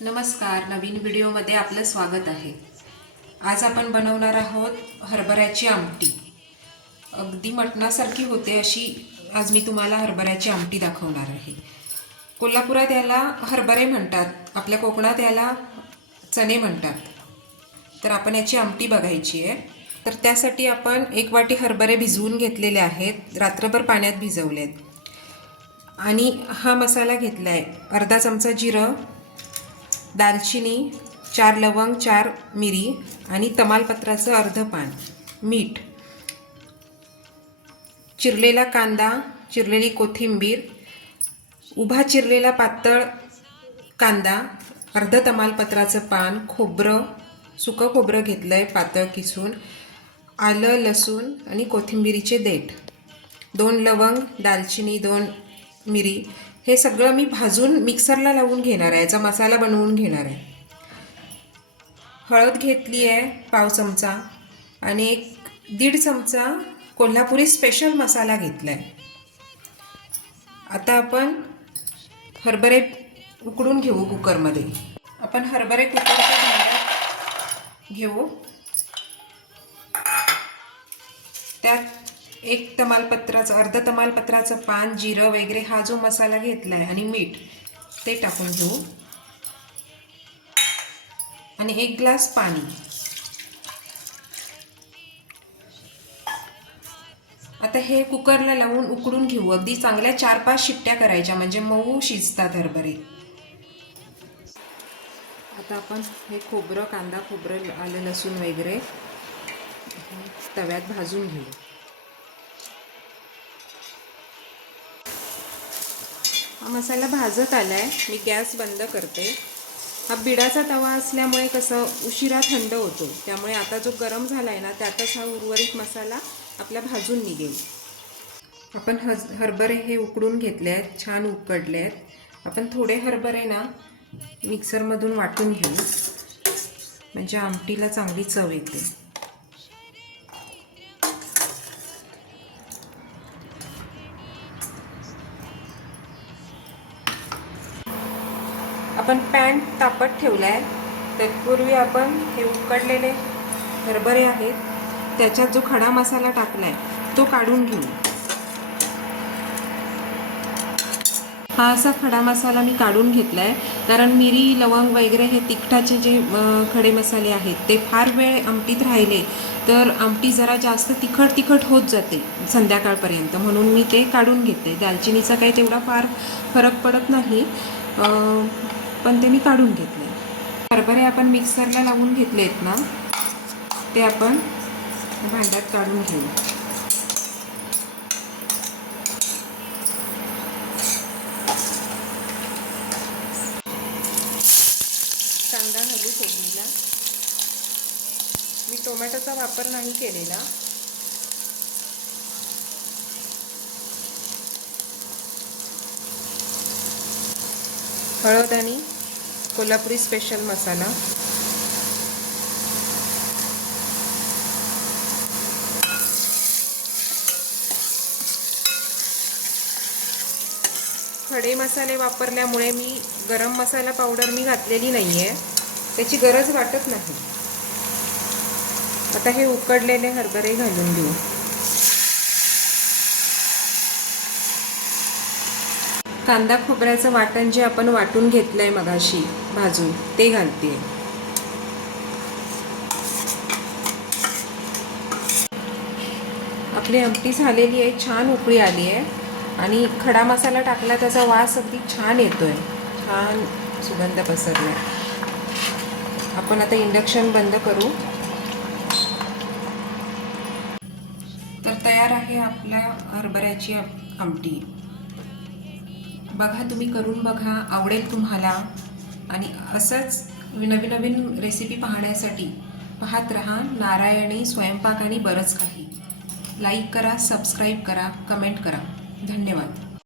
नमस्कार, नवीन व्हिडिओमध्ये आपलं स्वागत आहे। आज आपण बनवणार आहोत हरभऱ्याची आमटी। अगदी मटणासारखी होते अशी आज मी तुम्हाला हरभऱ्याची आमटी दाखवणार आहे। कोल्हापुरात याला हरभरे म्हणतात, आपल्या कोकणात याला चणे म्हणतात। तर आपण याची आमटी बघायची आहे। तर त्यासाठी आपण 1 वाटी हरभरे भिजवून घेतलेले आहेत, रात्रभर पाण्यात भिजवलेत। आणि हा मसाला घेतला आहे, अर्धा चमचा जिरं, दालचिनी, 4 लवंग, 4 मिरी आणि तमालपत्राचं अर्ध पान, मीठ, चिरलेला कांदा, चिरलेली कोथिंबीर, उभा चिरलेला पातळ कांदा, अर्ध तमालपत्राचं पान, खोबरं, सुकं खोबरं घेतलं आहे पातळ किसून, आलं, लसूण आणि कोथिंबीरीचे देठ, 2 लवंग, दालचिनी, 2 मिरी, हे सगळं मी भाजून मिक्सरला लावून घेणार आहे, याचा मसाला बनवून घेणार आहे। हळद घेतली आहे पाव चमचा आणि 1.5 चमचा कोल्हापुरी स्पेशल मसाला घेतला आहे। आता आपण हरभरे उकडून घेऊ कुकरमध्ये। आपण हरभरे कुकरच्या भांड्यात घेऊ, त्यात 1 तमालपत्राचं, अर्ध तमालपत्राचं पान, जिरं वगैरे हा जो मसाला घेतला आहे आणि मीठ ते टाकून घेऊ आणि 1 ग्लास पाणी। आता हे कुकरला लावून उकडून घेऊ, अगदी चांगल्या 4-5 शिट्ट्या करायच्या, म्हणजे मऊ शिजतात हरभरे। आता आपण हे खोबरं, कांदा, खोबरं, आलं, लसूण वगैरे तव्यात भाजून घेऊ। हा मसाला भाजत आलाय, मी गॅस बंद करते। हा बिडाचा तवा असल्यामुळे कसं उशिरा थंड होतो, त्यामुळे आता जो गरम झालाय ना त्यातच हा उर्वरित मसाला आपला भाजून निघेल। आपण हरभरे हे उकडून घेतले आहेत, छान उकडले आहेत। आपण थोडे हरभरे ना मिक्सरमधून वाटून घेऊ, म्हणजे आमटीला चांगली चव येते। आपण पॅन तापत ठेवला आहे, तत्पूर्वी आपण हे उकडलेले हरभरे आहेत त्याच्यात जो खडा मसाला टाकला आहे तो काढून घेऊ। हा असा खडा मसाला मी काढून घेतला आहे, कारण मिरी, लवंग वगैरे हे तिखटाचे जे खडे मसाले आहेत ते फार वेळ आमटीत राहिले तर आमटी जरा जास्त तिखट होत जाते संध्याकाळपर्यंत, म्हणून मी ते काढून घेते। दालचिनीचा काही तेवढा फार फरक पडत नाही, पण ते मी काढून घेतले। हरभरे आपण मिक्सरला लावून घेतले आहेत ना, ते आपण भांड्यात काढून घेऊ। कांदा घालू फोडणीला, मी टोमॅटोचा वापर नाही केलेला। हळद आणि कोल्हापुरी स्पेशल मसाला, खडे मसाले वापरल्यामुळे मी गरम मसाला पावडर मी घातलेली नाही आहे, त्याची गरज वाटत नाही। आता हे उकडलेले हरभरे घालून देऊ। कांदा खोबऱ्याचं वाटण जे आपण वाटून घेतलंय मगाशी भाजून, ते घालते। आपली आमटी झालेली आहे, छान उकळी आली आहे आणि खडा मसाला टाकला त्याचा वास अगदी छान येतोय, छान सुगंध पसरलाय। आपण आता इंडक्शन बंद करू। तर तयार आहे आपल्या हरभऱ्याची आमटी। बघा, तुम्ही करून बघा, आवडेल तुम्हाला। आणि असंच नवीन रेसिपी पाहण्यासाठी पाहत रहा नारायणी स्वयंपाक आणि बरंच काही। लाईक करा, सबस्क्राईब करा, कमेंट करा। धन्यवाद।